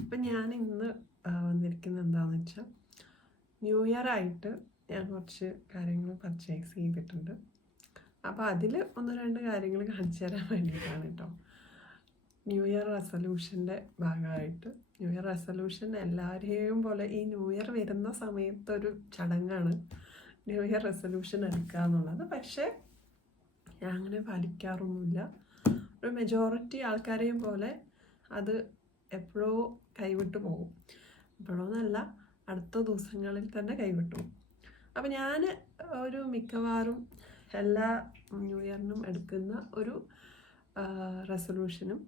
അപ്പം ഞാൻ ഇന്ന് വന്നിരിക്കുന്നത് എന്താണെന്ന് വെച്ചാൽ ന്യൂ ഇയർ ആയിട്ട് ഞാൻ കുറച്ച് കാര്യങ്ങൾ പർച്ചേസ് ചെയ്തിട്ടുണ്ട്. അപ്പോൾ അതിൽ ഒന്ന് രണ്ട് കാര്യങ്ങൾ കാണിച്ചു തരാൻ വേണ്ടിയിട്ടാണ് കേട്ടോ. ന്യൂ ഇയർ റെസൊല്യൂഷൻ്റെ ഭാഗമായിട്ട് ന്യൂ ഇയർ റെസൊല്യൂഷൻ എല്ലാവരെയും പോലെ ഈ ന്യൂ ഇയർ വരുന്ന സമയത്തൊരു ചടങ്ങാണ് ന്യൂ ഇയർ റെസൊല്യൂഷൻ എടുക്കുക എന്നുള്ളത്. പക്ഷേ ഞാൻ അങ്ങനെ പാലിക്കാറൊന്നുമില്ല. ഒരു മെജോറിറ്റി ആൾക്കാരെയും പോലെ അത് എപ്പോഴോ കൈവിട്ടു പോകും. എപ്പോഴോന്നല്ല, അടുത്ത ദിവസങ്ങളിൽ തന്നെ കൈവിട്ടു പോകും. അപ്പം ഞാൻ ഒരു മിക്കവാറും എല്ലാ ന്യൂ ഇയറിനും എടുക്കുന്ന ഒരു റെസൊല്യൂഷനും,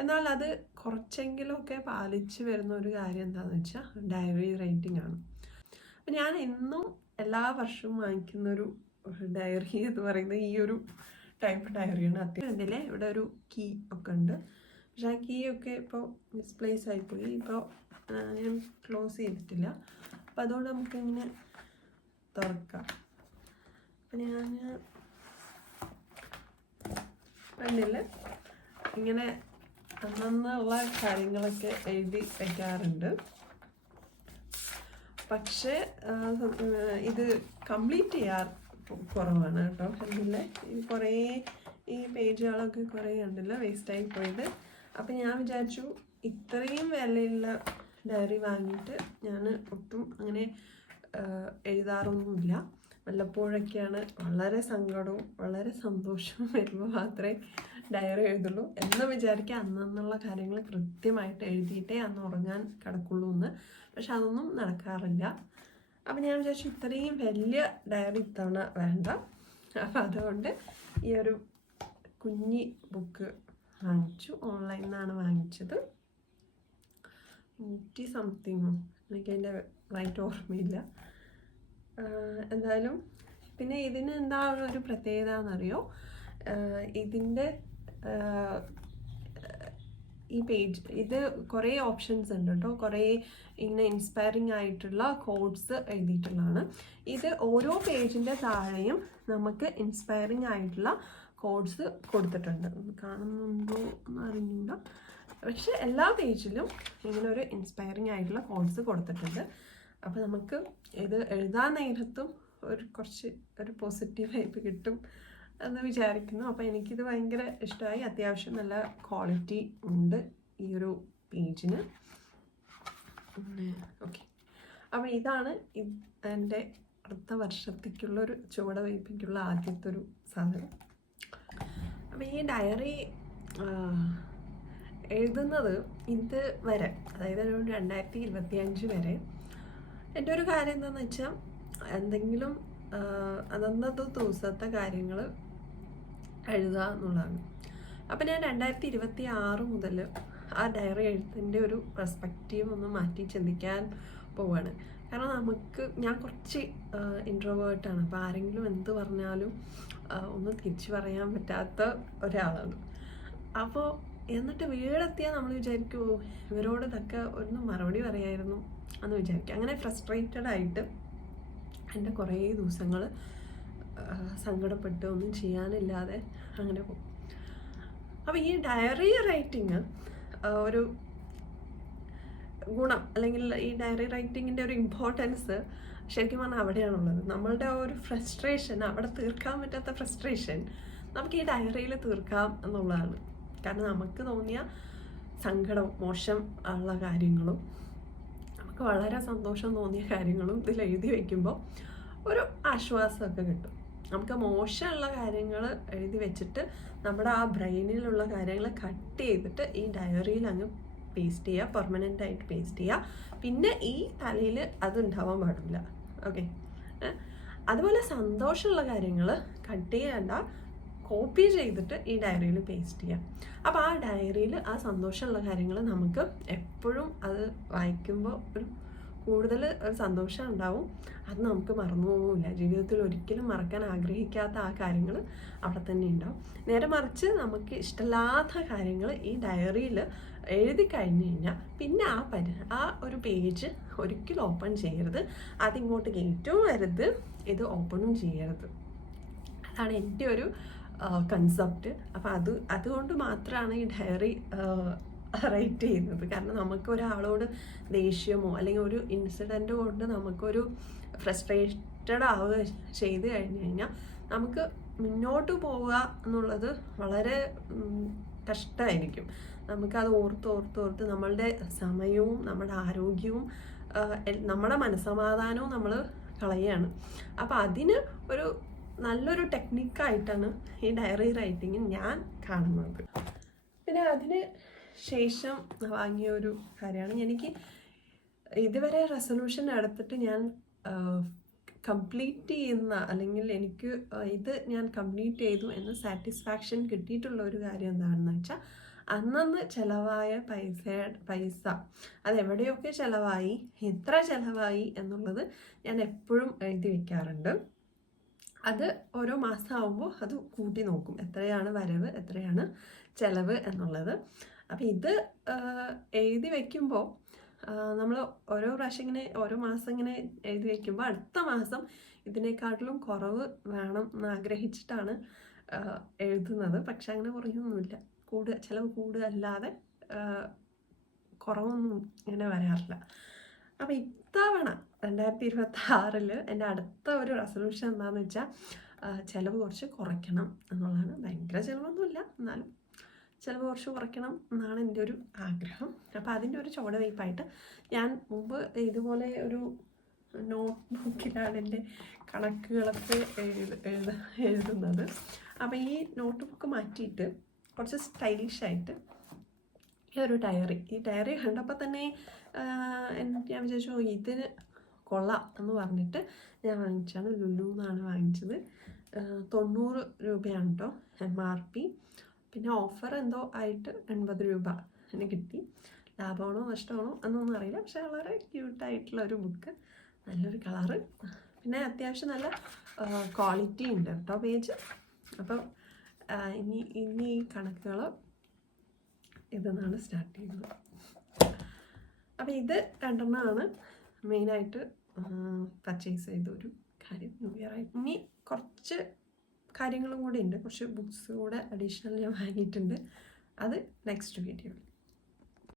എന്നാൽ അത് കുറച്ചെങ്കിലുമൊക്കെ പാലിച്ച് വരുന്ന ഒരു കാര്യം എന്താണെന്ന് വെച്ചാൽ ഡയറി റൈറ്റിംഗ് ആണ്. അപ്പം ഞാൻ എന്നും എല്ലാ വർഷവും വാങ്ങിക്കുന്നൊരു ഡയറി എന്ന് പറയുന്നത് ഈ ഒരു ടൈപ്പ് ഡയറിയാണ്. അത്യാവശ്യം ഇവിടെ ഒരു കീ ഒക്കെ ഉണ്ട്. പക്ഷേ ആ കീ ഒക്കെ ഇപ്പോൾ മിസ്പ്ലേസ് ആയിപ്പോയി. ഇപ്പോൾ ഞാൻ ക്ലോസ് ചെയ്തിട്ടില്ല. അപ്പോൾ അതുകൊണ്ട് നമുക്കിങ്ങനെ തുറക്കാം. അപ്പം ഞാൻ വേണ്ടില്ല ഇങ്ങനെ അന്നുള്ള കാര്യങ്ങളൊക്കെ എഴുതി വയ്ക്കാറുണ്ട്. പക്ഷേ ഇത് കംപ്ലീറ്റ് ചെയ്യാൻ കുറവാണ് കേട്ടോ. കണ്ടില്ലേ, ഇത് കുറേ ഈ പേജുകളൊക്കെ കുറേ കണ്ടില്ല വേസ്റ്റായി പോയത്. അപ്പം ഞാൻ വിചാരിച്ചു ഇത്രയും വിലയുള്ള ഡയറി വാങ്ങിയിട്ട് ഞാൻ ഒട്ടും അങ്ങനെ എഴുതാറൊന്നുമില്ല. വല്ലപ്പോഴൊക്കെയാണ് വളരെ സങ്കടവും വളരെ സന്തോഷവും വരുമ്പോൾ മാത്രമേ ഡയറി എഴുതുള്ളൂ എന്ന് വിചാരിക്കുക. അന്നുള്ള കാര്യങ്ങൾ കൃത്യമായിട്ട് എഴുതിയിട്ടേ അന്ന് ഉറങ്ങാൻ കിടക്കുള്ളൂ എന്ന്. പക്ഷെ അതൊന്നും നടക്കാറില്ല. അപ്പം ഞാൻ വിചാരിച്ചു ഇത്രയും വലിയ ഡയറി ഇത്തവണ വേണ്ട. അപ്പം അതുകൊണ്ട് ഈ ഒരു കുഞ്ഞി ബുക്ക് വാങ്ങിച്ചു. ഓൺലൈനിൽ നിന്നാണ് വാങ്ങിച്ചത്. 100 സംതിങ്ങോ, എനിക്കതിൻ്റെ റൈറ്റ് ഓർമ്മയില്ല. എന്തായാലും പിന്നെ ഇതിന് എന്താ ഒരു പ്രത്യേകത എന്നറിയോ, ഇതിൻ്റെ ഈ പേജ് ഇത് കുറേ ഓപ്ഷൻസ് ഉണ്ട് കേട്ടോ. കുറേ ഇങ്ങനെ ഇൻസ്പയറിങ് ആയിട്ടുള്ള കോഡ്സ് എഴുതിയിട്ടുള്ളതാണ്. ഇത് ഓരോ പേജിൻ്റെ താഴെയും നമുക്ക് ഇൻസ്പയറിങ് ആയിട്ടുള്ള കോഡ്സ് കൊടുത്തിട്ടുണ്ട്. കാണുന്നുണ്ടോ എന്ന് അറിഞ്ഞില്ല, പക്ഷെ എല്ലാ പേജിലും ഇങ്ങനെ ഒരു ഇൻസ്പയറിങ് ആയിട്ടുള്ള കോഡ്സ് കൊടുത്തിട്ടുണ്ട്. അപ്പോൾ നമുക്ക് ഇത് എഴുതാൻ നേരത്തും കുറച്ച് ഒരു പോസിറ്റീവ് വൈബ് കിട്ടും എന്ന് വിചാരിക്കുന്നു. അപ്പോൾ എനിക്കിത് ഭയങ്കര ഇഷ്ടമായി. അത്യാവശ്യം നല്ല ക്വാളിറ്റി ഉണ്ട് ഈ ഒരു പേജിന്. ഓക്കെ, അപ്പോൾ ഇതാണ് എൻ്റെ അടുത്ത വർഷത്തേക്കുള്ളൊരു ചുവടുവയ്പ്പിക്കുള്ള ആദ്യത്തെ ഒരു സാധനം. അപ്പോൾ ഈ ഡയറി എഴുതുന്നത് ഇത് വരെ, അതായത് ഒരു 2025 വരെ എൻ്റെ ഒരു കാര്യം എന്താണെന്ന് വെച്ചാൽ എന്തെങ്കിലും അന്നത്തെ ദിവസത്തെ കാര്യങ്ങൾ എഴുതുക എന്നുള്ളതാണ്. അപ്പം ഞാൻ 2026 മുതൽ ആ ഡയറി എഴുത്തിൻ്റെ ഒരു പെർസ്പെക്റ്റീവ് ഒന്ന് മാറ്റി ചിന്തിക്കാൻ പോവാണ്. കാരണം ഞാൻ കുറച്ച് ഇൻട്രോവേർട്ടാണ്. അപ്പോൾ ആരെങ്കിലും എന്ത് പറഞ്ഞാലും ഒന്നും തിരിച്ചു പറയാൻ പറ്റാത്ത ഒരാളാണ്. അപ്പോൾ എന്നിട്ട് വീടെത്തിയാൽ നമ്മൾ വിചാരിക്കുമോ ഇവരോട് ഇതൊക്കെ ഒന്ന് മറുപടി പറയായിരുന്നു എന്ന് വിചാരിക്കും. അങ്ങനെ ഫ്രസ്ട്രേറ്റഡ് ആയിട്ട് എൻ്റെ കുറേ ദിവസങ്ങൾ സങ്കടപ്പെട്ട് ഒന്നും ചെയ്യാനില്ലാതെ അങ്ങനെ പോകും. അപ്പോൾ ഈ ഡയറി റൈറ്റിങ് ഒരു ഗുണം, അല്ലെങ്കിൽ ഈ ഡയറി റൈറ്റിങ്ങിൻ്റെ ഒരു ഇമ്പോർട്ടൻസ് ശരിക്കും പറഞ്ഞാൽ അവിടെയാണുള്ളത്. നമ്മളുടെ ഒരു ഫ്രസ്ട്രേഷൻ, അവിടെ തീർക്കാൻ പറ്റാത്ത ഫ്രസ്ട്രേഷൻ നമുക്ക് ഈ ഡയറിയിൽ തീർക്കാം എന്നുള്ളതാണ്. കാരണം നമുക്ക് തോന്നിയ സങ്കടവും മോശം ഉള്ള കാര്യങ്ങളും നമുക്ക് വളരെ സന്തോഷം തോന്നിയ കാര്യങ്ങളും ഇതിൽ എഴുതി വയ്ക്കുമ്പോൾ ഒരു ആശ്വാസമൊക്കെ കിട്ടും. നമുക്ക് മോശമുള്ള കാര്യങ്ങൾ എഴുതി വെച്ചിട്ട് നമ്മുടെ ആ ബ്രെയിനിലുള്ള കാര്യങ്ങൾ കട്ട് ചെയ്തിട്ട് ഈ ഡയറിയിൽ അങ്ങ് പേസ്റ്റ് ചെയ്യുക, പെർമനൻ്റ് ആയിട്ട് പേസ്റ്റ് ചെയ്യുക. പിന്നെ ഈ തലയിൽ അതുണ്ടാവാൻ പാടില്ല. ഓക്കെ, അതുപോലെ സന്തോഷമുള്ള കാര്യങ്ങൾ കട്ട് ചെയ്യേണ്ട, കോപ്പി ചെയ്തിട്ട് ഈ ഡയറിയിൽ പേസ്റ്റ് ചെയ്യാം. അപ്പോൾ ആ ഡയറിയിൽ ആ സന്തോഷമുള്ള കാര്യങ്ങൾ നമുക്ക് എപ്പോഴും അത് വായിക്കുമ്പോൾ ഒരു കൂടുതൽ ഒരു സന്തോഷം ഉണ്ടാവും. അത് നമുക്ക് മറന്നു പോകില്ല. ജീവിതത്തിൽ ഒരിക്കലും മറക്കാൻ ആഗ്രഹിക്കാത്ത ആ കാര്യങ്ങൾ അവിടെ തന്നെ ഉണ്ടാവും. നേരെ മറിച്ച് നമുക്ക് ഇഷ്ടമില്ലാത്ത കാര്യങ്ങൾ ഈ ഡയറിയിൽ എഴുതി കഴിഞ്ഞ് കഴിഞ്ഞാൽ പിന്നെ ആ ഒരു പേജ് ഒരിക്കലും ഓപ്പൺ ചെയ്യരുത്. അതിങ്ങോട്ട് കയറ്റവും വരുത്, ഇത് ഓപ്പണും ചെയ്യരുത്. അതാണ് എൻ്റെ ഒരു കൺസെപ്റ്റ്. അപ്പോൾ അതുകൊണ്ട് മാത്രമാണ് ഈ ഡയറി റൈറ്റ് ചെയ്യുന്നത്. കാരണം നമുക്ക് ഒരാളോട് ദേഷ്യമോ അല്ലെങ്കിൽ ഒരു ഇൻസിഡൻറ്റ് കൊണ്ട് നമുക്കൊരു ഫ്രസ്ട്രേറ്റഡ് ആവുക ചെയ്ത് കഴിഞ്ഞ് കഴിഞ്ഞാൽ നമുക്ക് മുന്നോട്ട് പോവുക എന്നുള്ളത് വളരെ കഷ്ടമായിരിക്കും. നമുക്കത് ഓർത്ത് നമ്മളുടെ സമയവും നമ്മുടെ ആരോഗ്യവും നമ്മുടെ മനസ്സമാധാനവും നമ്മൾ കളയുകയാണ്. അപ്പോൾ അതിന് ഒരു നല്ലൊരു ടെക്നിക്കായിട്ടാണ് ഈ ഡയറി റൈറ്റിങ് ഞാൻ കാണുന്നത്. പിന്നെ അതിന് ശേഷം വാങ്ങിയ ഒരു കാര്യമാണ്, എനിക്ക് ഇതുവരെ റെസൊല്യൂഷൻ എടുത്തിട്ട് ഞാൻ കംപ്ലീറ്റ് ചെയ്യുന്ന അല്ലെങ്കിൽ എനിക്ക് ഇത് ഞാൻ കംപ്ലീറ്റ് ചെയ്തു എന്ന് സാറ്റിസ്ഫാക്ഷൻ കിട്ടിയിട്ടുള്ള ഒരു കാര്യം എന്താണെന്ന് വെച്ചാൽ, അന്നന്ന് ചിലവായ പൈസ അതെവിടെയൊക്കെ ചിലവായി, എത്ര ചിലവായി എന്നുള്ളത് ഞാൻ എപ്പോഴും എഴുതി വയ്ക്കാറുണ്ട്. അത് ഓരോ മാസം ആകുമ്പോൾ അത് കൂട്ടി നോക്കും, എത്രയാണ് വരവ് എത്രയാണ് ചിലവ് എന്നുള്ളത്. അപ്പം ഇത് എഴുതി വയ്ക്കുമ്പോൾ നമ്മൾ ഓരോ പ്രാവശ്യം ഇങ്ങനെ ഓരോ മാസം ഇങ്ങനെ എഴുതി വയ്ക്കുമ്പോൾ അടുത്ത മാസം ഇതിനേക്കാട്ടിലും കുറവ് വേണം എന്ന് ആഗ്രഹിച്ചിട്ടാണ് എഴുതുന്നത്. പക്ഷെ അങ്ങനെ കുറയൊന്നുമില്ല, ചിലവ് കൂടുകയല്ലാതെ കുറവൊന്നും ഇങ്ങനെ വരാറില്ല. അപ്പം ഇത്തവണ 2026 എൻ്റെ അടുത്ത ഒരു റെസൊല്യൂഷൻ എന്താണെന്ന് വെച്ചാൽ, ചിലവ് കുറച്ച് കുറയ്ക്കണം എന്നുള്ളതാണ്. ഭയങ്കര ചിലവൊന്നുമില്ല, എന്നാലും ചിലവ് കുറച്ച് കുറയ്ക്കണം എന്നാണ് എൻ്റെ ഒരു ആഗ്രഹം. അപ്പോൾ അതിൻ്റെ ഒരു ചുവടുവയ്പ്പായിട്ട് ഞാൻ മുമ്പ് ഇതുപോലെ ഒരു നോട്ട് ബുക്കിലാണ് എൻ്റെ കണക്കുകളൊക്കെ എഴുതുന്നത്. അപ്പോൾ ഈ നോട്ട് ബുക്ക് മാറ്റിയിട്ട് കുറച്ച് സ്റ്റൈലിഷായിട്ട് ഈ ഡയറി കണ്ടപ്പോൾ തന്നെ ഞാൻ വിചാരിച്ചു ഇതിന് കൊള്ളാം എന്ന് പറഞ്ഞിട്ട് ഞാൻ വാങ്ങിച്ചാണ്. ലുലു എന്നാണ് വാങ്ങിച്ചത്. 90 രൂപയാണ് കേട്ടോ MRP. പിന്നെ ഓഫർ എന്തോ ആയിട്ട് 80 രൂപ എനിക്ക് കിട്ടി. ലാഭമാണോ നഷ്ടമാണോ എന്നൊന്നും അറിയില്ല, പക്ഷെ വളരെ ക്യൂട്ടായിട്ടുള്ള ഒരു ബുക്ക്, നല്ലൊരു കളറ്, പിന്നെ അത്യാവശ്യം നല്ല ക്വാളിറ്റി ഉണ്ട് കേട്ടോ പേജ്. അപ്പം ഇനി ഈ കണക്കുകൾ ഇതെന്നാണ് സ്റ്റാർട്ട് ചെയ്യുന്നത്. അപ്പം ഇത് രണ്ടെണ്ണമാണ് മെയിനായിട്ട് പർച്ചേസ് ചെയ്ത ഒരു കാര്യം ന്യൂ ഇയർ ആയിട്ട്. ഇനി കുറച്ച് കാര്യങ്ങളും കൂടി ഉണ്ട്, കുറച്ച് ബുക്സ് കൂടെ അഡീഷണൽ ഞാൻ വാങ്ങിയിട്ടുണ്ട്. അത് നെക്സ്റ്റ് വീഡിയോയിൽ